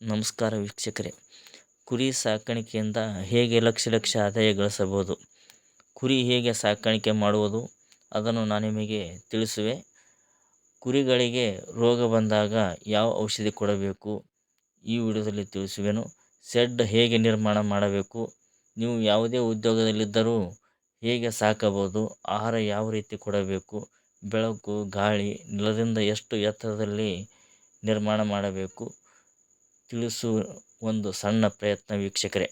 ನಮಸ್ಕಾರ ವೀಕ್ಷಕರೇ. ಕುರಿ ಸಾಕಾಣಿಕೆಯಿಂದ ಹೇಗೆ ಲಕ್ಷ ಲಕ್ಷ ಆದಾಯ ಗಳಿಸಬಹುದು, ಕುರಿ ಹೇಗೆ ಸಾಕಾಣಿಕೆ ಮಾಡುವುದು ಅದನ್ನು ನಾನು ನಿಮಗೆ ತಿಳಿಸುವೆ. ಕುರಿಗಳಿಗೆ ರೋಗ ಬಂದಾಗ ಯಾವ ಔಷಧಿ ಕೊಡಬೇಕು ಈ ವಿಡಿಯೋದಲ್ಲಿ ತಿಳಿಸುವೆನು. ಶೆಡ್ ಹೇಗೆ ನಿರ್ಮಾಣ ಮಾಡಬೇಕು, ನೀವು ಯಾವುದೇ ಉದ್ಯೋಗದಲ್ಲಿದ್ದರೂ ಹೇಗೆ ಸಾಕಬಹುದು, ಆಹಾರ ಯಾವ ರೀತಿ ಕೊಡಬೇಕು, ಬೆಳಕು ಗಾಳಿ ನೆಲದಿಂದ ಎಷ್ಟು ಎತ್ತರದಲ್ಲಿ ನಿರ್ಮಾಣ ಮಾಡಬೇಕು ತಿಳಿಸುವ ಒಂದು ಸಣ್ಣ ಪ್ರಯತ್ನ ವೀಕ್ಷಕರೇ.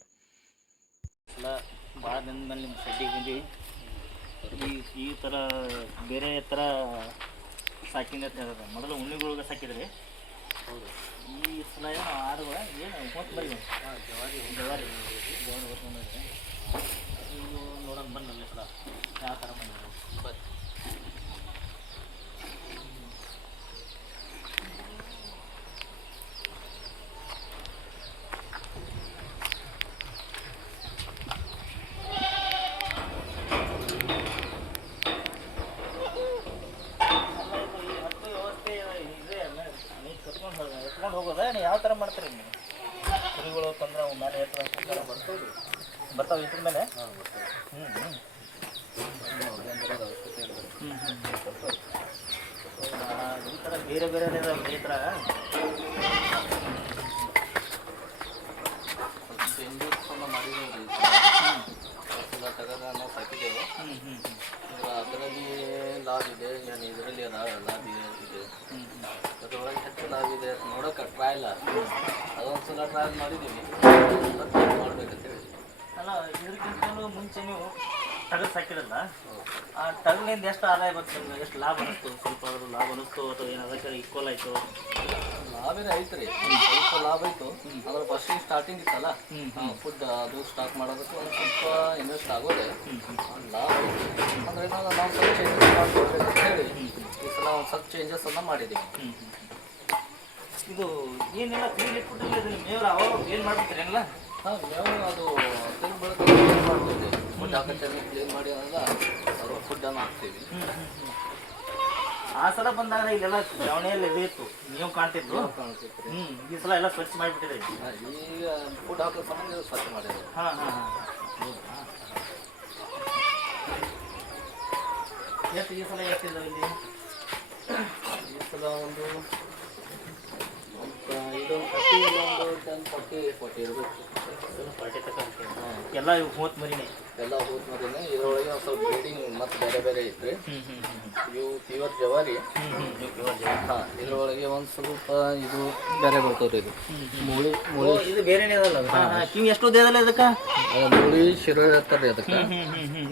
ಭಾಳ ದಿನದ ಮೇಲೆ ನಿಮ್ಮ ಶೆಡ್ಡಿಗೆ ಬಂದ್ವಿ. ಈ ಥರ ಬೇರೆ ಥರ ಸಾಕಿಂದ ಮೊದಲು ಉಣ್ಣಿಗಳಿಗೆ ಸಾಕಿದ್ರಿ. ಹೌದು. ಈ ಸಲ ಏನೋ ಆಡುವ ಏನು ಹೊತ್ತು ಬರೀ ಜವಾರಿ ಜವಾರಿ ಈಗ ನೋಡೋಣ ಬನ್ನಲ್ಲ ಸಲ ಯಾವ ಥರ ಬಂದಿದೆ ಬರ್ ಎತ್ಕೊಂಡು ಹೋಗೋದ ಯಾವ ಥರ ಮಾಡ್ತೀರಿ ನೀವು? ಕುರಿಗಳು ತಂದ್ರೆ ಅವು ಮೇಲೆ ಎತ್ತರ ಬರ್ತಾವೆ ಇದ್ರ ಮೇಲೆ. ಈ ಥರ ಬೇರೆ ಬೇರೆ ಈ ಥರ ನಾವು ಸಾಕಿದ್ದೇವೆ. ಅದರಲ್ಲಿ ಲಾಭ ಇದೆ, ಏನು ಇದರಲ್ಲಿ ಲಾಭ ಇದೆ, ಅದರೊಳಗೆ ಹೆಚ್ಚು ಲಾಭ ಇದೆ. ನೋಡೋಕೆ ಟ್ರಯಲ್ ಅದೊಂದು ಸಲ ಟ್ರಯಲ್ ಮಾಡಿದ್ದೀವಿ, ಮಾಡ್ಬೇಕಂತ ಹೇಳಿ. ಅಲ್ಲ, ಇದಕ್ಕಿಂತಲೂ ಮುಂಚೆ ನೀವು ಟಗರು ಸಾಕಿರಲ್ಲ, ಆ ಟಗರಿನಿಂದ ಎಷ್ಟು ಆದಾಯ ಬರ್ತದೆ ನಿಮ್ಗೆ? ಎಷ್ಟು ಲಾಭ ಅನ್ನಿಸ್ತು? ಸ್ವಲ್ಪ ಆದರೂ ಲಾಭ ಅನ್ನಿಸ್ತು ಅಥವಾ ಏನು ಅದಕ್ಕೆ ಈಕ್ವಲ್ ಆಯಿತು? ಲಾಭನೇ ಐತೆ ರೀ, ಸ್ವಲ್ಪ ಲಾಭ ಆಯಿತು. ಅದ್ರ ಫಸ್ಟಿಗೆ ಸ್ಟಾರ್ಟಿಂಗ್ ಇತ್ತಲ್ಲ, ಫುಡ್ ಅದು ಸ್ಟಾರ್ಟ್ ಮಾಡೋದಕ್ಕೆ ಒಂದು ಸ್ವಲ್ಪ ಇನ್ವೆಸ್ಟ್ ಆಗೋದೆ ಲಾಭ ಐತೆ. ಅಂದರೆ ನಾವು ಸ್ವಲ್ಪ ಚೇಂಜಸ್ ಮಾಡ್ಕೊಳ್ಬೇಕಂತ ಹೇಳಿ ಈ ಸಲ ಒಂದು ಸ್ವಲ್ಪ ಚೇಂಜಸನ್ನು ಮಾಡಿದ್ದೀವಿ. ಇದು ಏನೆಲ್ಲ ಕ್ಲೀನ್ ಇಟ್ಬಿಟ್ಟಿಲ್ಲ ಮೇವ್ರ ಅವಾಗ ಕ್ಲೀನ್ ಮಾಡ್ಬಿಡ್ತೀರಿ ಎಲ್ಲ? ಹಾಂ, ಮೇವು ಅದು ತೆಗೆದು ಬೆಳಗ್ಗೆ ಕ್ಲೀನ್ ಮಾಡ್ತೀವಿ. ಫುಡ್ ಹಾಕಿ ಕ್ಲೀನ್ ಮಾಡಿ ಅಂದ್ರೆ ಅವರು ಫುಡ್ಡನ್ನು ಹಾಕ್ತೀವಿ. ಆ ಸಲ ಬಂದಾಗ ಇಲ್ಲೆಲ್ಲ ಚಾವಣಿಯಲ್ಲಿ ಇತ್ತು, ನೀವು ಕಾಣ್ತಿತ್ತು. ಈ ಸಲ ಎಲ್ಲ ಸ್ವಚ್ಛ ಮಾಡಿಬಿಟ್ಟಿದೆ. ಈಗ ಫುಡ್ ಹಾಕೋ ಸಂಬಂಧ ಸ್ವಚ್ಛ ಮಾಡಿದೆ. ಎಷ್ಟು ಈ ಸಲ ಎಷ್ಟಿದ್ದಾವೆ ಇಲ್ಲಿ? ಈ ಸಲ ಒಂದು ಇದೊಂದು 40 ಇರಬೇಕು. ಎಲ್ಲ ಹೋತ್ ಮರಿನೇ, ಎಲ್ಲ ಹೋತ್ ಮರಿನೇ. ಇದರೊಳಗೆ ಒಂದು ಸ್ವಲ್ಪ ಬ್ರೀಡಿಂಗ್ ಮತ್ತು ಬೇರೆ ಬೇರೆ ಐತ್ರಿ. ಇವು ಪ್ಯೂರ್ ಜವಾರಿ. ಹಾಂ, ಇದರೊಳಗೆ ಒಂದು ಸ್ವಲ್ಪ ಇದು ಬೇರೆ ಬರ್ತವ್ರಿ. ಇದು ಮೂಳಿ ಇದು ಬೇರೆನೇ ಅದಲ್ಲ. ನೀವು ಎಷ್ಟು ದೇದಲ್ಲ ಇದಕ್ಕೆ? ಮೂಳಿ ಶಿರೋ ಹೇಳ್ತಾರೆ ಅದಕ್ಕೆ.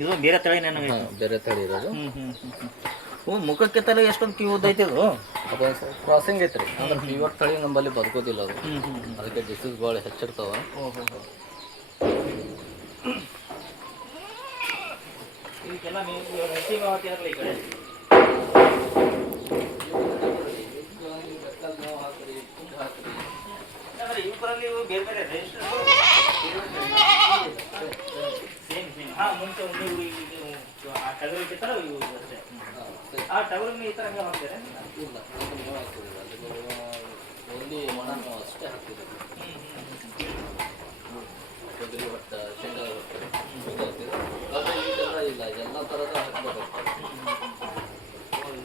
ಇದು ಬೇರೆ ತಳಿ ಬೇರೆ ತಳಿ ಇರೋದು. ಮುಖಕ್ಕೆ ತಲೆ ಎಷ್ಟೊಂದು ಕಿವಿ ಉದ್ದೈತಿ ಅದು. ಅದೊಂದು ಸ್ವಲ್ಪ ಕ್ರಾಸಿಂಗ್ ಐತ್ರಿ. ಅಂದ್ರೆ ಪ್ಯೂರ್ ತಳಿ ನಮ್ಮಲ್ಲಿ ಬದುಕೋದಿಲ್ಲ ಅದು, ಅದಕ್ಕೆ ಡಿಸೀಸ್ ಭಾಳ ಹೆಚ್ಚಿರ್ತಾವ. ಇದಕ್ಕೆಲ್ಲ ನೀವು ಹಸಿ ಮೇವು ಹಾಕಿರಲ್ಲ ಈ ಕಡೆ? ಯಾಕಂದ್ರೆ ಇವುಗಳಲ್ಲಿ ಬೇರೆ ಬೇರೆ ಸೇಮ್ ಸೇಮ್. ಹಾಂ, ಮುಂಚೆ ಉಣ್ಣೆ ಆ ಟಗರು ಇರ್ತಾರ ಇವು ಅಷ್ಟೇ. ಆ ಟಗರು ಈ ಥರ ಹಂಗೆ ಹಾಕ್ತಾರೆ? ಇಲ್ಲ, ಮೇವು ಹಾಕ್ತಿರಲಿಲ್ಲ. ಅದಕ್ಕೆ ಓನ್ಲಿ ಒಣ ಮೇವು ಅಷ್ಟೇ ಹಾಕ್ತಿದ್ದೀವಿ. ತೊಗರಿ ಒಟ್ಟು ಶೇಂಗಾ ಹಾಕ್ತೀವಿ. ಆದರೆ ಈಗೆಲ್ಲ ಇಲ್ಲ, ಎಲ್ಲ ಥರದ ಹಾಕ್ಬೇಕು.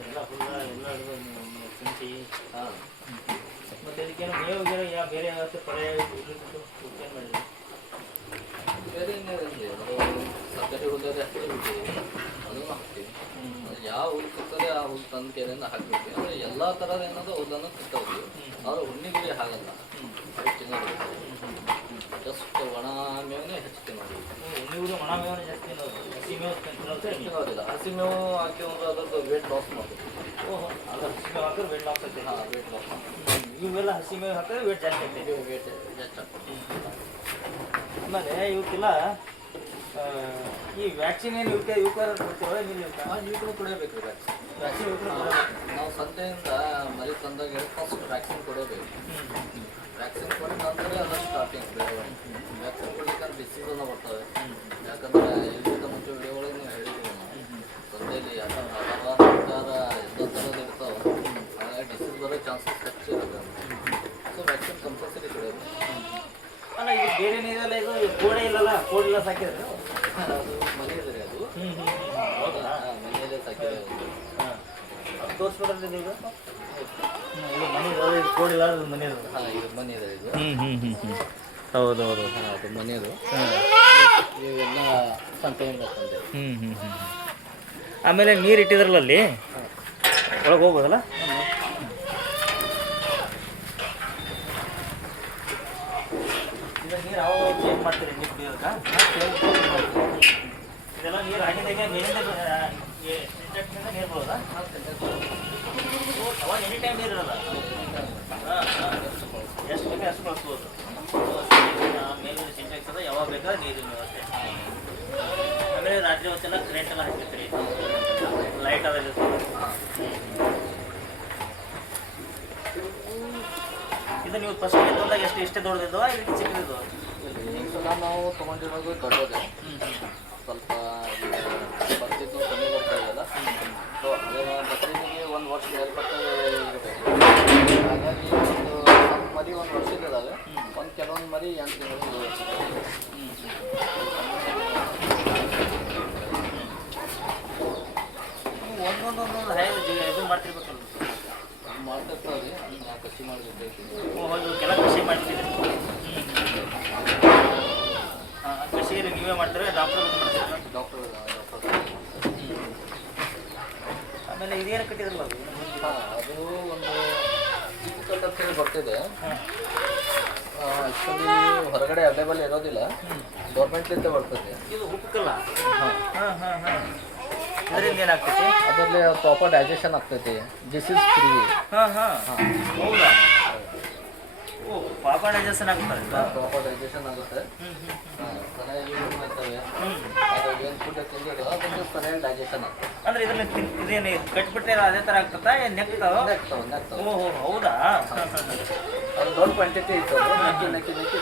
ಎಲ್ಲ ಫುಲ್ಲ ಎಲ್ಲ ಶುಂಠಿ. ಹಾಂ, ಮತ್ತು ಇದಕ್ಕೇನು ಮೇವು ಯಾವ ಬೇರೆ ವ್ಯವಸ್ಥೆ ಪರ್ಯಾಯ ಏನು ಮಾಡಿದ್ವಿ? ಬೇರೆ ಏನಿರಲಿ, ಅದು ಸರ್ಕಾರಿ ಹುಲ್ಲಲ್ಲಿ ಹಾಕ್ತೀವಿ, ಅದನ್ನು ಹಾಕ್ತೀವಿ. ಯಾವ ಹುಲ್ಲು ಸಿಗ್ತದೆ ಆ ಹುಲ್ಲು ತಂದು ಕೆರೆಯಿಂದ ಹಾಕ್ಬೇಕು. ಅಂದರೆ ಎಲ್ಲ ಥರದ ಏನದು ಹುಲ್ಲನ್ನು ತಿಂತಾವ್ರಿ. ಆದರೆ ಹುಣ್ಣಿಗಿರಿ ಹಾಗಲ್ಲ, ತಿನ್ನೋದು ಜಸ್ಟ್ ಒಣ ಮೇವೇ ಹೆಚ್ಚು ತಿನ್ನೋದು. ಹುಣ್ಣಿಗಿರಿ ಒಣ ಮೇವೇ ಜಾಸ್ತಿ ತಿನ್ನೋದು, ಹಸಿ ಮೇವು ತಿನ್ನೋದಿಲ್ಲ. ಹಸಿ ಮೇವು ಹಾಕಿ ಒಂದು ಅದರದ್ದು ವೇಟ್ ಲಾಸ್ ಮಾಡೋದು. ಓಹೋ, ಅದು ಹಸಿ ಮೇವು ಹಾಕಿದ್ರೆ ವೇಟ್ ಲಾಸ್ ಆಗ್ತದೆ. ಹಾಂ, ವೇಟ್ ಲಾಸ್ ಮಾಡ್ತೀವಿ. ಇವೆಲ್ಲ ಹಸಿ ಮೇವು ಹಾಕಿದ್ರೆ ವೇಟ್ ಜಾಸ್ತಿ ಆಗ್ತದೆ. ವೇಟ್ ಜಾಸ್ತಿ ಆಗ್ತದೆ. ಆಮೇಲೆ ಇವಕ್ಕೆಲ್ಲ ಈ ವ್ಯಾಕ್ಸಿನ್ ಏನು ಇವಕ್ಕೆ ಕೊಡ್ತೀವಿ ನೀವು? ನೀವು ಕೊಡಬೇಕು ರೀ ವ್ಯಾಕ್ಸಿನ್. ನಾವು ಸಂತೆಯಿಂದ ಮರಿ ತಂದಾಗ ಫಸ್ಟ್ ವ್ಯಾಕ್ಸಿನ್ ಕೊಡಬೇಕು. ವ್ಯಾಕ್ಸಿನ್ ಕೊಟ್ಟ ನಂತರ ಎಲ್ಲ ಸ್ಟಾರ್ಟಿಂಗ್ ಬೆಳೆವಣಿಗೆ. ವ್ಯಾಕ್ಸಿನ್ ಕೊಡ್ಲಿಕ್ಕೆ ಡಿಸೀಸನ್ನು ಬರ್ತವೆ. ಯಾಕಂದರೆ ಇದಕ್ಕಿಂತ ಮುಂಚೆ ವಿಡಿಯೋ ಒಳಗೆ ನೀವು ಹೇಳಿದ್ದೀವಿ, ನಾವು ಸಂತೆಯಲ್ಲಿ ಹಲವಾರು ಪ್ರಕಾರ ಎಲ್ಲ ಥರದ್ದು ಇರ್ತಾವೆ. ಹಾಗಾಗಿ ಡಿಸೀಸ್ ಬರೋ ಚಾನ್ಸಸ್ ಹೆಚ್ಚು ಇರುತ್ತೆ. ಸೊ ವ್ಯಾಕ್ಸಿನ್ ಕಂಪಲ್ಸರಿ ಕೊಡಬೇಕು. ಬೇರೆ ನೀರಲ್ಲ ಇದು ಕೋಡೆ ಇಲ್ಲಲ್ಲ ಕೋಡೆ ಇಲ್ಲ ಸಾಕಿದ್ರೆ ಅದು ಮನೆ ಇದೆ ರೀ ಅದು. ಹೌದಾ ಮನೆಯಲ್ಲೇ ಸಾಕಿದೆ. ಅದು ತೋರಿಸ್ಬಿಡ್ರಿ ಇದು ಇದು ಮನೆ ಇರೋದು ಇದು ಕೋಡೆ ಇಲ್ಲ ಅದು ಮನೆ ಇರೋದು. ಇದು ಮನೆ ಇದೆ ಇದು. ಹೌದು ಹೌದು ಅದು ಮನೆಯದು. ಇವೆಲ್ಲ ಸಂತೆಯಿಂದ ತಂದೆ. ಆಮೇಲೆ ನೀರು ಇಟ್ಟಿದ್ರಲ್ಲ ಅಲ್ಲಿ ಒಳಗೆ ಹೋಗ್ಬೋದಲ್ಲ. ಇದೆಲ್ಲ ನೀರು ಅವಾಗ ಚೇಂಜ್ ಮಾಡ್ತೀರಿ ನೀರು ಕುಡಿಯೋದಕ್ಕೆ. ಇದೆಲ್ಲ ನೀರು ಹಾಕಿದಾಗ ಮೇಲಿಂದ ನೀರು ಬರೋದಾ. ಅವಾಗ ಎನಿ ಟೈಮ್ ನೀರು ಇರೋಲ್ಲ. ಎಷ್ಟು ಬೇಕು ಅಷ್ಟು ಬಳಸ್ಬೋದು. ಮೇಲಿನ ಸಿಂಟೆಕ್ಸ್ ಅದ ಯಾವಾಗ ಬೇಕಾದ್ರೆ ನೀರಿನ ವ್ಯವಸ್ಥೆ. ಆಮೇಲೆ ರಾತ್ರಿ ಹೊತ್ತೆಲ್ಲ ಕರೆಂಟ್ ಎಲ್ಲ ಹಾಕಿರ್ತೀರಿ, ಲೈಟ್ ಅದ ಇರ್ತದೆ. ಇದು ನೀವು ಫಸ್ಟ್ ತೊಗೊಂಡಾಗ ಎಷ್ಟೇ ದೊಡ್ಡದಿದ್ದೋ ಇದಕ್ಕೆ ಚಿಕ್ಕದಿದ್ದು? ಈ ಸಲ ನಾವು ತೊಗೊಂಡಿರೋದು ದೊಡ್ಡದೇ. ಸ್ವಲ್ಪ ಬರ್ತಿದ್ದು ಕಮ್ಮಿ ಬರ್ತಾ ಇದೆಯಲ್ಲ. ಸೊ ಅದೇ ಬಸ್ಸಿನಿಗೆ ಒಂದು ವರ್ಷ ಮೇಲ್ಪಟ್ಟು ಇರಬೇಕು. ಹಾಗಾಗಿ ಒಂದು ಮರಿ ಒಂದು ವರ್ಷದಿದ್ದಾವೆ. ಒಂದು ಕೆಲವೊಂದು ಮರಿ 8 ತಿಂಗಳು. ಒಂದೊಂದೊಂದೊಂದು ಇದು ಮಾಡ್ತಿರ್ಬೇಕಲ್ಲ. ಮಾಡ್ತಿರ್ತಾವೆ ರೀ. ಕೃಷಿ ಮಾಡಬೇಕು. ಕೆಲವು ಕೃಷಿ ಮಾಡ್ತಿದ್ರಿ. ಕೃಷಿ ನೀವೇ ಮಾಡ್ತಾರೆ ಡಾಕ್ಟರ್? ಆಮೇಲೆ ಇದೇನು ಕಟ್ಟಿದ್ರಲ್ಲ ಅದು? ಅದು ಒಂದು ಚಿಕ್ಕ ಅಂತ ಹೇಳಿ ಬರ್ತಿದೆ. ಆ್ಯಕ್ಚುಲಿ ಹೊರಗಡೆ ಅವೈಲೇಬಲ್ ಇರೋದಿಲ್ಲ, ಗೌರ್ಮೆಂಟ್ಲಿಂದ ಬರ್ತದೆ. ಇದು ಉಪ್ಪುಕಲ್ಲ? ಅದರಿಂದ ಏನಾಗ್ತೈತಿ? ಅದರಲ್ಲಿ ಪ್ರಾಪರ್ ಡೈಜೆಷನ್ ಆಗ್ತೈತಿ, ಡಿಸೀಸ್ ಫ್ರೀ. ಹೌದಾ? ಓ ಪ್ರಾಪರ್ ಡೈಜೆಷನ್ ಆಗುತ್ತೆ. ಪ್ರಾಪರ್ ಡೈಜೆಷನ್ ಆಗುತ್ತೆ. ಸರಿಯಾಗಿ ಮಾಡ್ತವೆ. ಅದು ಏನು ಫುಡ್ ತಿಂದಿರೋ ಅದಕ್ಕೆ ಸರಿಯಾಗಿ ಡೈಜೆಷನ್ ಆಗ್ತದೆ. ಅಂದ್ರೆ ಇದನ್ನ ಇದೇನು ಕಟ್ಬಿಟ್ರೆ ಅದೇ ಥರ ಆಗ್ತದಾ? ಏನು ನೆಕ್ತಾವ? ಓಹೋ ಹೌದಾ? ಅದು ದೊಡ್ಡ ಕ್ವಾಂಟಿಟಿ ಇತ್ತು.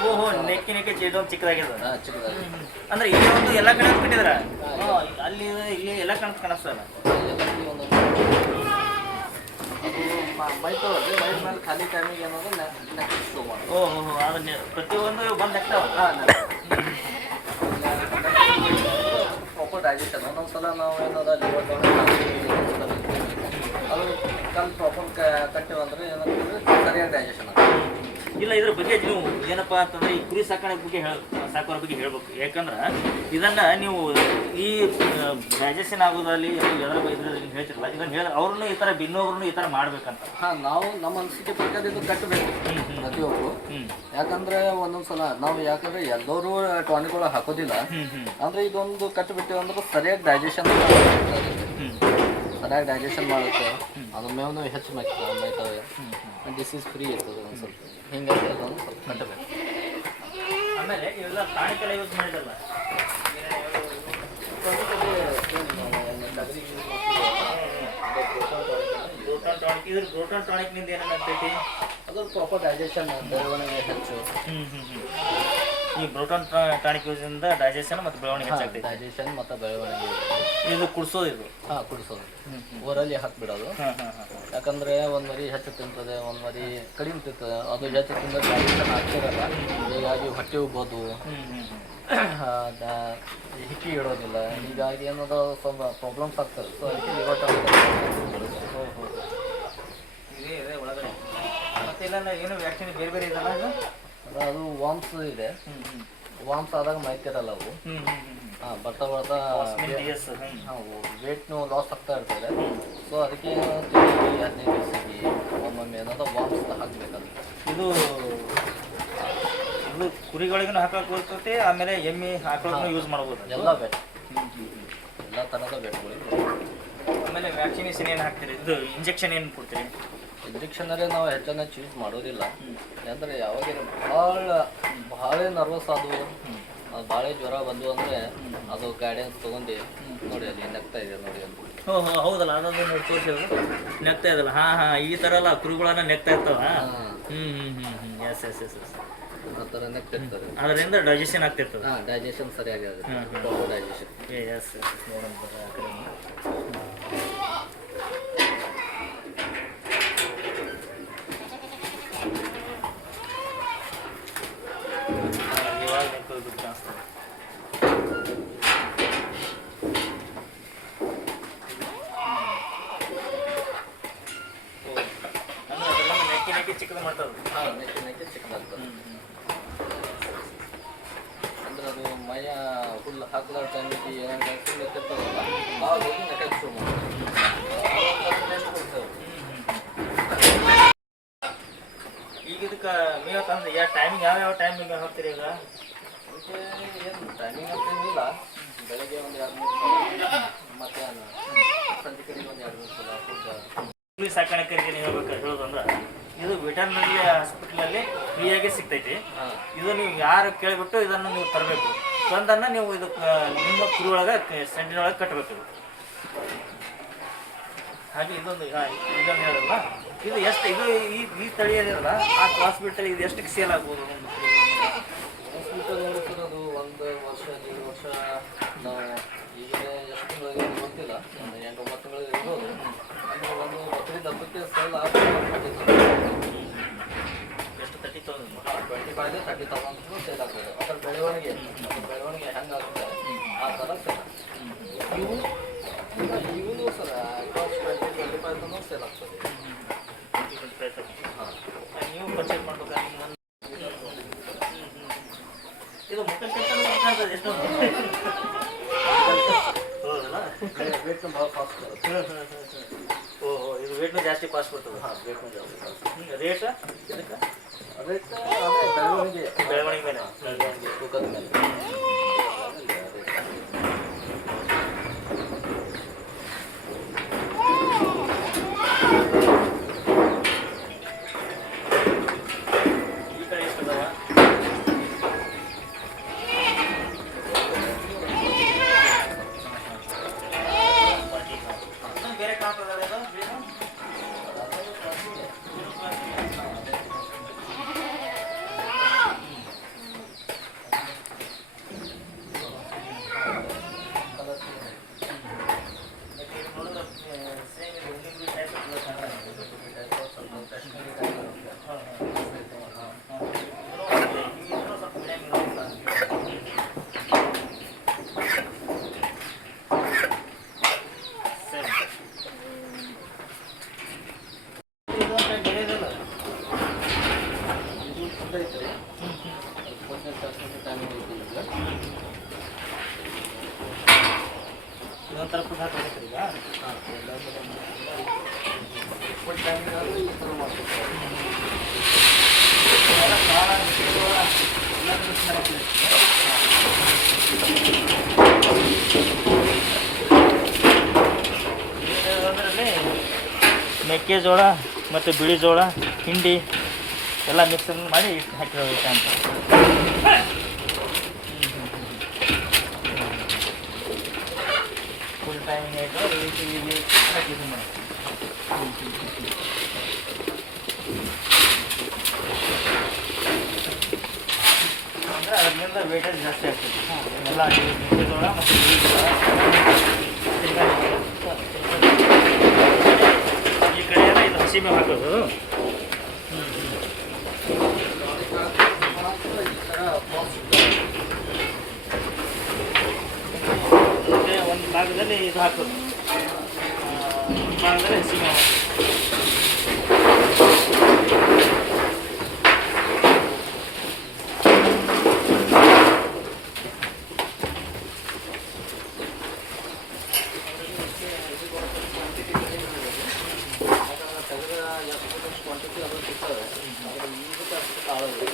ಓಹೋ ನೆಕ್ಕಿ ಇದೊಂದು ಚಿಕ್ಕದಾಗಿದೆ. ಚಿಕ್ಕದಾಗಿ. ಅಂದ್ರೆ ಇಲ್ಲಿ ಒಂದು ಎಲ್ಲ ಕಡೆ ಕಟ್ಟಿದ್ರ? ಅಲ್ಲಿ ಇಲ್ಲಿ ಎಲ್ಲ ಕಾಣಿಸ್ತಲ್ಲ. ಅದು ಮೈತವಲ್ರಿ, ಮೈ ಮೇಲೆ ಖಾಲಿ ಟೈಮಿಗೆ ಏನೋದು ನೆಕ್ಸ್ಟ್ ಶೋ ಮಾಡಿ. ಓಹೋ ಅದನ್ನ ಪ್ರತಿಯೊಂದು ಬಂದು ನೆಕ್ತಾವ. Proper digestion. ಒಂದೊಂದ್ಸಲ ನಾವು ಏನದ ಲಿವರ್ ಅದು ಕಲ್ ಪ್ರಾಪರ್ ಕಟ್ಟಿವಂದ್ರೆ ಏನಂತಂದ್ರೆ ಸರಿಯಾಗಿ ಡೈಜೆಷನ್ ಆಗ್ತದೆ. ಇಲ್ಲ ಇದ್ರ ಬಗ್ಗೆ ನೀವು ಏನಪ್ಪ ಅಂತಂದ್ರೆ ಈ ಕುರಿ ಸಾಕೋರ ಬಗ್ಗೆ ಸಾಕೋರ ಬಗ್ಗೆ ಹೇಳ್ಬೇಕು. ಯಾಕಂದ್ರೆ ಇದನ್ನ ನೀವು ಈ ಡೈಜೆಷನ್ ಆಗೋದಲ್ಲಿ ಎಲ್ಲರ ಇದ್ರಲ್ಲಿ ಹೇಳ್ತಿರಲ್ಲ, ಇದನ್ನ ಹೇಳಿ ಅವ್ರನ್ನೂ ಈ ಥರ ಇನ್ನೊಬ್ರು ಈ ಥರ ಮಾಡ್ಬೇಕಂತ. ನಾವು ನಮ್ಮ ಅನಿಸಿಕೆ ಪ್ರಕಾರ ಇದು ಕಟ್ಟಬೇಕು ಪ್ರತಿಯೊಬ್ಬರು. ಯಾಕಂದ್ರೆ ಒಂದೊಂದ್ಸಲ ನಾವು ಯಾಕಂದ್ರೆ ಎಲ್ಲರೂ ಟಾನಿಕ್ಗಳು ಹಾಕೋದಿಲ್ಲ. ಅಂದ್ರೆ ಇದೊಂದು ಕಟ್ಟಿಬಿಟ್ಟಿವಿ ಅಂದ್ರೆ ಸರಿಯಾಗಿ ಡೈಜೆಷನ್ ಮಾಡುತ್ತೆ. ಅದು ಮೇವನು ಹೆಚ್ಚು ಮೈತವೆ, ಡಿಸೀಸ್ ಫ್ರೀ ಇರ್ತದೆ ಒಂದು ಸ್ವಲ್ಪ. ಹಿಂಗಾಗಿ ಅದೊಂದು ಸ್ವಲ್ಪ ಕಟ್ಟಬೇಕು. ಆಮೇಲೆ ಇವೆಲ್ಲ ಟಾನಿಕೆಲ್ಲ ಯೂಸ್ ಮಾಡಿದಲ್ಲ, ಇದ್ರ ಗ್ರೋಟಾನ್ ಟಾನಿಕ್ನಿಂದ ಏನಾಗ್ತೈತಿ? ಅದು ಪ್ರಾಪರ್ ಡೈಜೆಷನ್, ಬೆಳವಣಿಗೆ ಹೆಚ್ಚು. ಈ ಗ್ರೋಟಾನ್ ಟಾನಿಕ್ ಯೂಸಿಂದ ಡೈಜೆಷನ್ ಮತ್ತು ಬೆಳವಣಿಗೆ ಹೆಚ್ಚಾಗ್ತೈತಿ. ಡೈಜೆಷನ್ ಮತ್ತು ಬೆಳವಣಿಗೆ. ಇದು ಕುಡಿಸೋದು? ಇದು ಕುಡಿಸೋದು. ಊರಲ್ಲಿ ಹಾಕ್ಬಿಡೋದು. ಯಾಕಂದ್ರೆ ಒಂದು ಮರಿ ಹೆಚ್ಚು ತಿಂತದೆ, ಒಂದು ಮರಿ ಕಡಿಮೆ ತಿಂತದೆ. ಅದು ಹೆಚ್ಚು ತಿಂದರೆ ಡೈಜೆಷನ್ ಆಗ್ತಿರಲ್ಲ, ಹೀಗಾಗಿ ಹೊಟ್ಟೆ ಉಬ್ಬೋದು, ಹಿಕ್ಕಿ ಇಡೋದಿಲ್ಲ. ಹೀಗಾಗಿ ಏನೋ ಸ್ವಲ್ಪ ಪ್ರಾಬ್ಲಮ್ಸ್ ಆಗ್ತದೆ. ಸೊ ಅದಕ್ಕೆ ಲಿವರ್ ಟಾನಿಕ್ ಇದೆ ಒಳಗಡೆ. ಮತ್ತೆ ಇಲ್ಲ ಏನು ವ್ಯಾಕ್ಸಿನ್ ಬೇರೆ ಬೇರೆ ಇದಲ್ಲ? ಅದು ವಾಮ್ಸ್ ಇದೆ. ವಾಮ್ಸ್ ಆದಾಗ ಮೈತಿರಲ್ಲ ಅವು. ಬರ್ತಾ ವೇಟ್ನು ಲಾಸ್ ಆಗ್ತಾ ಇರ್ತದೆ. ಸೊ ಅದಕ್ಕೆ 15 ದಿವಸಕ್ಕೆ ಒಮ್ಮೊಮ್ಮೆ ಏನಾದ್ರು ವಾಮ್ಸ್ ಹಾಕ್ಬೇಕಂತ. ಇದು ಕುರಿಗಳಿಗೂ ಹಾಕಕ್ಕೆ ಬರ್ತೈತಿ, ಆಮೇಲೆ ಎಮ್ಮೆ ಹಾಕೋದನ್ನು ಯೂಸ್ ಮಾಡ್ಬೋದು. ಎಲ್ಲ ಬೆಟ್, ಎಲ್ಲ ಥರದ ಬೆಟ್ಗಳಿಗೆ. ಆಮೇಲೆ ವ್ಯಾಕ್ಸಿನೇಷನ್ ಏನು ಹಾಕ್ತೀರಿ? ಇದು ಇಂಜೆಕ್ಷನ್ ಏನು ಕೊಡ್ತೀರಿ? ಇಂಜೆಕ್ಷನರೇ ನಾವು ಹೆಚ್ಚನ್ನು ಯೂಸ್ ಮಾಡೋದಿಲ್ಲ. ಯಾಕಂದರೆ ಯಾವಾಗ ಭಾಳ ನರ್ವಸ್ ಆದವು, ಭಾಳ ಜ್ವರ ಬಂದು ಅಂದರೆ ಅದು ಗೈಡೆನ್ಸ್ ತೊಗೊಂಡು ನೋಡಿ ಅಲ್ಲಿ ನೆಗ್ತಾ ಇದೆ ನೋಡಿ ಅಂತ. ಓಹೋ ಹೌದಲ್ಲ, ಅದೊಂದು ನೋಡಿ ತೋರಿಸಿದ್ರು ನೆಗ್ತಾ ಇದಲ್ಲ. ಈ ಥರ ಎಲ್ಲ ಕುರಿಗಳನ್ನ ನೆಗ್ತಾ ಇರ್ತಾವ. ಎಸ್ ಎಸ್ ಎಸ್ ಎಸ್ ಆ ಥರ ನೆಗ್ತಿರ್ತಾರೆ. ಅದರಿಂದ ಡೈಜೆಷನ್ ಆಗ್ತಿರ್ತದೆ. ಡೈಜೆಷನ್ ಸರಿಯಾಗಿ ಆಗುತ್ತೆ. ಡೈಜೆಷನ್. ಎಸ್ ಎಸ್ ನೋಡೋಣ ಆ ಕಡೆ. ಹೋಗ್ಬಿಟ್ಟು ಕಾಣಿಸ್ತದೆ. ಅಂದ್ರೆ ಅದೆಲ್ಲ ನೆಕ್ಕಿ ಚಿಕ್ಕದು ಮಾಡ್ತದೆ. ಹಾಂ, ನೆಕ್ಕೆ ಚಿಕ್ಕದಾಗ್ತದೆ. ಅಂದ್ರೆ ಅದು ಮಯ ಹುಲ್ಲು ಹಾಕಲ ಟೈಮಿಗೆ ಏನಾದ್ರು ಫುಲ್ ಎತ್ತಿರ್ತದಲ್ಲ, ಆವಾಗ ಹೋಗಿ ನೆಟ್ಟಕ್ಕೆ ಶುರು ಮಾಡ್ತದೆ. ನೆಕ್ಸ್ಟ್ ಕೊಡ್ತೇವೆ. ಈಗ ಇದಕ್ಕೆ ಮೇವು ತಂದ್ರೆ ಟೈಮಿಂಗ್ ಯಾವ ಟೈಮಿಂಗ್ ಹಾಕ್ತೀರಿ ಈಗ? ಅದಕ್ಕೆ ಏನು ಟೈಮಿಂಗ್ ಅಂತ ಏನಿಲ್ಲ. ಬೆಳಗ್ಗೆ ಒಂದು 2-3 ಸಲ, ಮಧ್ಯಾಹ್ನ, ಸಂಜೆ ಕಡೆಗೆ ಒಂದು 2-3 ಸಲ ಫುಡ್. ಕುರಿ ಸಾಕಾಣಿಕರಿಗೆ ನೀವು ಹೇಳೋದಂದ್ರೆ ಇದು ವೆಟರ್ನರಿ ಹಾಸ್ಪಿಟ್ಲಲ್ಲಿ ಫ್ರೀಯಾಗಿ ಸಿಗ್ತೈತಿ. ಇದು ನೀವು ಯಾರು ಕೇಳಿಬಿಟ್ಟು ಇದನ್ನು ನೀವು ತರಬೇಕು. ತಂದನ್ನು ನೀವು ಇದಕ್ಕೆ ನಿಮ್ಮ ಕುರಿ ಒಳಗೆ ಸೆಂಟಿನೊಳಗೆ ಕಟ್ಟಬೇಕು. ಹಾಗೆ ಇದೊಂದು ಇದನ್ನು ಹೇಳಲ್ಲ, ಇದು ಎಷ್ಟು ಇದು ಈ ತಳಿ ಏನಿರಲ್ಲ ಆ ಹಾಸ್ಪಿಟಲ್ ಇದು ಎಷ್ಟಕ್ಕೆ ಸೇಲ್ ಆಗ್ಬೋದು? ಹಾಸ್ಪಿಟಲ್ ನೋಡ್ತಾರೆ ಅದು 1 ವರ್ಷ 2 ವರ್ಷ ನಾವು ಈಗ ಎಷ್ಟು ತಿಂಗಳಿಗೆ ಗೊತ್ತಿಲ್ಲ, 8-9 ತಿಂಗಳಿಗೆ ಇರ್ಬೋದು. ಅಂದರೆ ಒಂದು 10-10ಕ್ಕೆ ಸೇಲ್ ಆಗ್ಬೋದು. ಎಷ್ಟು 30,000? 25,000-30,000 ಸೇಲ್ ಆಗ್ಬೋದು. ಅದರ ಬೆಳವಣಿಗೆ ಹೆಂಗೆ ಆಗುತ್ತೆ ಆ ಥರ ಸೇಲ್. ಇವನು ಸರ್ 25,000 ಸೇಲ್ ಆಗ್ತದೆ. ಹಾಂ, ನೀವು ಪರ್ಚೇಸ್ ಮಾಡ್ಬೇಕಾದ್ರೆ ಇದು ಮುಖಕ್ಕೆ ಎಷ್ಟು ಹೌದಲ್ಲ? ವೇಟ್ನು ಭಾಳ ಫಾಸ್ಟ್ ಬರುತ್ತೆ. ಓಹೋ, ಇದು ವೇಟ್ನು ಜಾಸ್ತಿ ಪಾಸ್ ಬರ್ತದೆ. ಹಾಂ, ವೇಟ್ನು ಜಾಸ್ತಿ ಫಾಸ್ಟ್. ರೇಟ್ ಇದಕ್ಕೆ ರೇಟ್ ಅದೇ ಬೆಳವಣಿಗೆ ಮೇಲೆ ತೂಕದ ಮೇಲೆ. ಈ ಕಡೆ ಎಷ್ಟು ಅದಾವ? ಬೇರೆ ಕ್ರಾಪ್ ಅದಾವ ಇದು? ಇದೊಂಥರ ಫುಡ್ ಹಾಕಬೇಕು ಈಗ. ಫುಡ್ ಟೈಮಿಂಗ್ ಆದರೆ ಈ ಥರ ಮಾಡ್ಬೇಕು. ಅದರಲ್ಲಿ ಮೆಕ್ಕೆಜೋಳ ಮತ್ತು ಬಿಳಿ ಜೋಳ ಹಿಂಡಿ ಎಲ್ಲ ಮಿಕ್ಸ್ ಮಾಡಿ ಇಷ್ಟು ಹಾಕಿರೋದಕ್ಕೆ ಅಂತ. ಫುಲ್ ಟೈಮಿಂಗ್ ಆಯಿತು ಇದು ಹಾಕಿದ್ದು ಮಾಡಿ. ಅಂದರೆ ಅದರಿಂದ ವೇಟೇಜ್ ಜಾಸ್ತಿ ಆಗ್ತದೆ. ಎಲ್ಲ ಮೆಕ್ಕೆಜೋಳ ಮತ್ತು ಬಿಳಿ ಜೋಳ ಈ ಕಡೆ ಎಲ್ಲ ಇದು ಹಸಿ ಮೇವು ಹಾಕೋದು. ಒಂದು ಭಾಗದಲ್ಲಿ ಇದು ಹಾಕೋದು, ಒಂದು ಭಾಗದಲ್ಲಿ ಹಸಿ ಮೇವು ಹಾಕೋದು. ಕ್ವಾಂಟಿಟಿ ಅದು ಸಿಗ್ತವೆ. ಆದರೆ ಈಗಕ್ಕೆ ಅಷ್ಟು ಕಾಳೋದಿಲ್ಲ.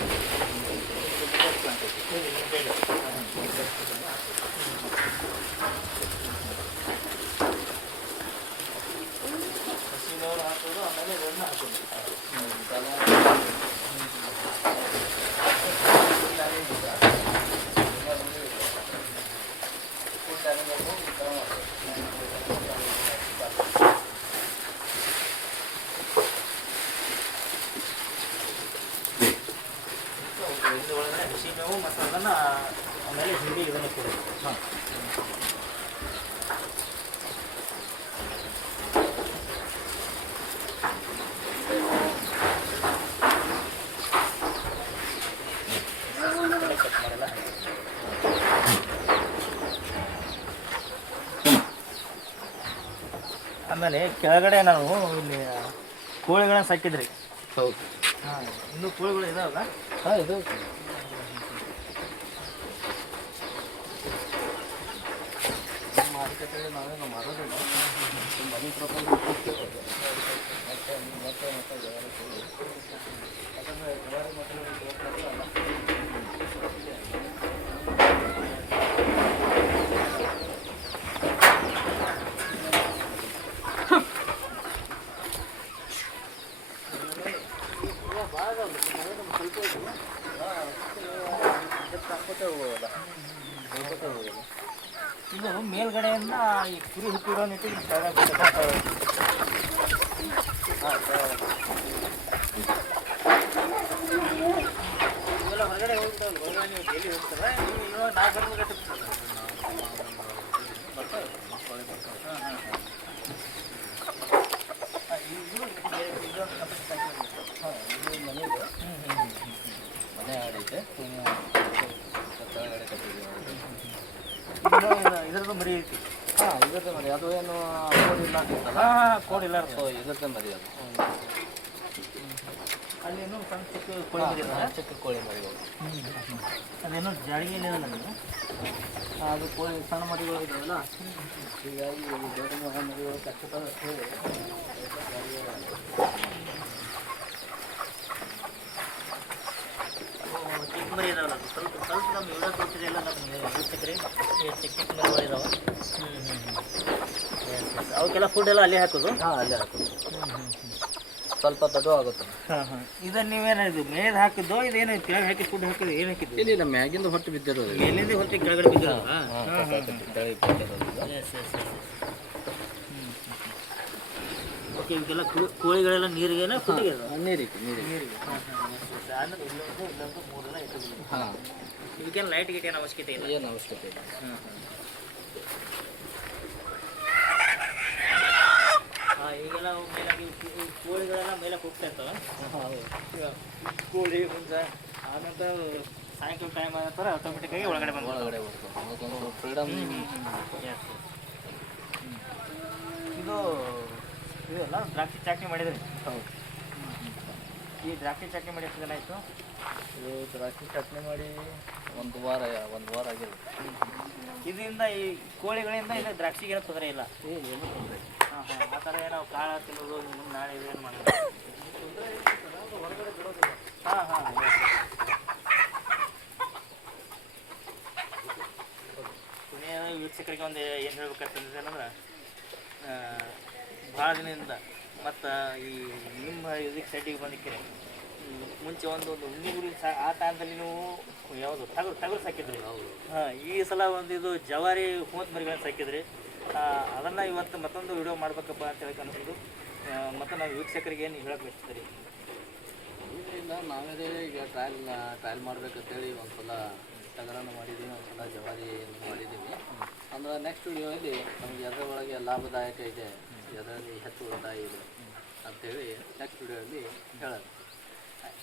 ಹಸಿ ಮೇವು ಹಾಕೋದು, ಆಮೇಲೆ ಇದನ್ನು ಹಾಕೋದು. ಇದು ಒಳಗಡೆ ಹಸಿ ಮೇವು ಮತ್ತು ಅದನ್ನು ಆಮೇಲೆ ಹಿಂಡಿ ಇದನ್ನು ಕೊಡೋದು. ಹಾಂ, ಕಟ್ ಮಾಡಲ್ಲ. ಆಮೇಲೆ ಕೆಳಗಡೆ ನಾವು ಇಲ್ಲಿ ಕೋಳಿಗಳನ್ನ ಸಾಕಿದ್ರಿ. ಹೌದು. ಹಾಂ, ಇನ್ನೂ ಕೋಳಿಗಳು ಇದಾವಲ್ಲ? ಹಾಂ, ಇದು ಮಾರುಕಟ್ಟೆಯಲ್ಲಿ ನಾವೇನು ಮಾರೋದಿಲ್ಲ. ಮನೆ ಪ್ರಪಂಚ ಮತ್ತೆ ಮತ್ತೆ ಮತ್ತೆ ಯಾಕಂದರೆ ಜವಾರಿ ಮಕ್ಕಳು ಅಲ್ಲ. ಇದು ಮೇಲ್ಗಡೆಯಿಂದ ಈ ಕುರಿ ಹುಟ್ಟಿರೋ ನಿಟ್ಟಿಗೆ ಇವೆಲ್ಲ ಹೊರಗಡೆ ಹೋಗ್ಬಿಟ್ಟವಲ್ಲ, ಹೊರಗಡೆ ನೀವು ಡೈಲಿ ಹೋಗ್ತಾರೆ, ನೀವು ಇವಾಗ 4 ಗಂಟೆ ಗಟ್ಟೆ ಬರ್ತಾರೆ. ಹಾಂ ಹಾಂ ಹಾಂ. ಇದು ಇದೊಂದು ಸಪ್ರೇಟ್ ಸಾಕಿರೋದು. ಹಾಂ, ಇದು ಮನೆ ಇದೆ. ಮನೆ ಆಡೈತೆ. ಕೆಳಗಡೆ ಕಟ್ಟಿದ್ದೀವಿ. ಇದರದ್ದು ಮರಿ ಐತಿ. ಹಾಂ, ಇದ್ರದ್ದು ಮರಿ. ಅದು ಏನು ಕೋಡ್ ಇಲ್ಲ ಅಂತಿತ್ತಲ್ಲ. ಹಾಂ, ಕೋಡ್ ಇಲ್ಲ. ಸೊ ಇದ್ರದ್ದೇ ಮರಿ ಅದು. ಅಲ್ಲೇನು ಸಣ್ಣ ಚಿಕ್ಕ ಕೋಳಿ ಮರಿ ಅದ. ಚಿಕ್ಕ ಕೋಳಿ ಮರಿಗಳು. ಅದೇನೋ ಜಾಳಿಗೆಯಲ್ಲಿ ಇರಲ್ಲ ನೀವು. ಅದು ಕೋಳಿ ಸಣ್ಣ ಮರಿಗಳು ಇದಾವಲ್ಲ, ಹೀಗಾಗಿ ದೊಡ್ಡ ಮರಿಗಳು ಕಚ್ಚುತ್ತವೆ ಅಂತ ಹೇಳಿ ಚಿಕ್ಕ ಮರಿ ಇದಾವಲ್ಲ, ಸ್ವಲ್ಪ ಸ್ವಲ್ಪ ನಮ್ಮ ವಿಡಿಯೋ ತೋರಿಸಿದೆ ಎಲ್ಲ ನಮ್ಮ ವೀಕ್ಷಕರೇ. ಚಿಕ್ಕ ಚಿಕ್ಕ ಮರಿಗಳು ಇದಾವೆ. ಅವಕ್ಕೆಲ್ಲ ಫುಡ್ ಎಲ್ಲ ಅಲ್ಲೇ ಹಾಕೋದು? ಹಾಂ, ಅಲ್ಲೇ ಹಾಕೋದು. ಸ್ವಲ್ಪ ದೊಡ್ಡ ಆಗುತ್ತೆ. ಹಾಂ ಹಾಂ. ಇದನ್ನು ನೀವೇನಿದು ಮೇದ್ ಹಾಕಿದ್ದೋ ಇದೇನು ಕೆಳಗೆ ಹಾಕಿ ಫುಡ್ ಹಾಕಿದ್ದು ಏನು ಹಾಕಿದ್ದು? ಇಲ್ಲ, ಮ್ಯಾಗಿಂದ ಹೊಟ್ಟೆ ಬಿದ್ದಿರೋದು. ಮೇಲಿಂದ ಹೊರಟಿ ಕೆಳಗಡೆ ಬಿದ್ದಿರೋದು? S S. ಓಕೆ, ಇವಕ್ಕೆಲ್ಲ ಕೋಳಿಗಳೆಲ್ಲ ನೀರಿಗೆಲ್ಲ ಫುಡ್ಡಿಗೆ ಅದು? ನೀರಿಗೆ. ಹಾಂ ಹಾಂ. Yes yes. ಅಂದರೆ ಇಲ್ಲೊಂದು 3 ಇಟ್ಟು. ಹಾಂ, ಇದಕ್ಕೇನು ಲೈಟ್ ಗೀಟ್ ಏನು ಅವಶ್ಯಕತೆ ಇಲ್ಲ? ಏನು ಅವಶ್ಯಕತೆ ಇಲ್ಲ. ಹಾಂ ಹಾಂ. ಈಗೆಲ್ಲ ಮೇಲಾಗಿ ಕೋಳಿಗಳೆಲ್ಲ ಮೇಲಕ್ಕೆ ಹೋಗ್ತಾ ಇರ್ತವೆ. ಕೋಳಿ ಮುಂದೆ ಆನಂತರ ಸಾಯಂಕಾಲ ಟೈಮ್ ಆಗುತ್ತಾರೆ ಆಟೋಮೆಟಿಕ್ಕಾಗಿ ಒಳಗಡೆ ಒಳಗಡೆ ಬರ್ತಾರೆ. ಅದೊಂದು ಫ್ರೀಡಮ್. ಇದು ಇದೆಲ್ಲ ದ್ರಾಕ್ಷಿ ಚಟ್ನಿ ಮಾಡಿದ್ರಿ? ಹೌದು. ಈ ದ್ರಾಕ್ಷಿ ಚಟ್ನಿ ಮಾಡಿ ಎಷ್ಟು ಜನ ಆಯಿತು? ಇದು ದ್ರಾಕ್ಷಿ ಚಟ್ನಿ ಮಾಡಿ ಒಂದು ವಾರ ಆಗಿದೆ. ಇದರಿಂದ ಈ ಕೋಳಿಗಳಿಂದ ಇದು ದ್ರಾಕ್ಷಿಗೆ ಏನೂ ತೊಂದರೆ ಇಲ್ಲ? ಏನು ತೊಂದರೆ. ಹಾಂ ಹಾಂ. ಆ ಥರ ಏನೋ ಕಾಳ ತಿನ್ನೋದು ನಾಳೆ ಇದೇನು ಮಾಡೋದು? ಹೊರಗಡೆ ಬಿಡೋದಿಲ್ಲ. ಹಾಂ ಹಾಂ. ವೀಕ್ಷಕರಿಗೆ ಒಂದು ಏನು ಹೇಳ್ಬೇಕಂತಂದ್ರೆ ಅಂದ್ರೆ ಭಾಳ ದಿನದಿಂದ ಮತ್ತು ಈ ನಿಮ್ಮ ಇದಕ್ಕೆ ಸೈಡಿಗೆ ಬಂದಿಕ್ಕೆ ಮುಂಚೆ ಒಂದು ಉಣ್ಣಿ ಗುರಿ ಆ ಟೈಮ್ದಲ್ಲಿ ನೀವು ಯಾವುದು ಟಗರು ಸಾಕಿದ್ರಿ? ಹೌದು. ಹಾಂ. ಈ ಸಲ ಒಂದು ಇದು ಜವಾರಿ ಮೂವತ್ತು ಮರಿಗಳನ್ನ ಸಾಕಿದ್ರಿ. ಅದನ್ನು ಇವತ್ತು ಮತ್ತೊಂದು ವಿಡಿಯೋ ಮಾಡ್ಬೇಕಪ್ಪ ಅಂತ ಹೇಳಕ್ಕೆ ಅನಿಸೋದು. ಮತ್ತು ನಾವು ವೀಕ್ಷಕರಿಗೆ ಏನು ಹೇಳಕ್ಕೆ ಬಯಸ್ತೀರಿ? ಇಲ್ಲ, ನಾವೇ ಈಗ ಟ್ರಯಲ್ ಮಾಡ್ಬೇಕಂತೇಳಿ ಒಂದು ಸಲ ಟಗರನ್ನು ಮಾಡಿದ್ದೀವಿ, ಒಂದು ಸಲ ಜವಾರಿ ಮಾಡಿದ್ದೀವಿ. ಅಂದ್ರೆ ನೆಕ್ಸ್ಟ್ ವಿಡಿಯೋದಲ್ಲಿ ನಮಗೆ ಅದರ ಒಳಗೆ ಲಾಭದಾಯಕ ಇದೆ, ಅದರಲ್ಲಿ ಹೆಚ್ಚು ಉಳಿತಾಯ ಇದೆ ಅಂಥೇಳಿ ನೆಕ್ಸ್ಟ್ ವಿಡಿಯೋದಲ್ಲಿ ಹೇಳೋದು.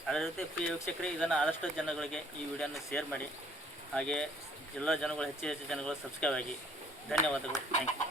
ಅದರ ಜೊತೆ ಪ್ರಿಯ ವೀಕ್ಷಕರೇ, ಇದನ್ನು ಆದಷ್ಟು ಜನಗಳಿಗೆ ಈ ವಿಡಿಯೋನ ಶೇರ್ ಮಾಡಿ. ಹಾಗೆ ಎಲ್ಲ ಜನಗಳು ಹೆಚ್ಚು ಜನಗಳು ಸಬ್ಸ್ಕ್ರೈಬ್ ಆಗಿ. ಧನ್ಯವಾದಗಳು. Thank you.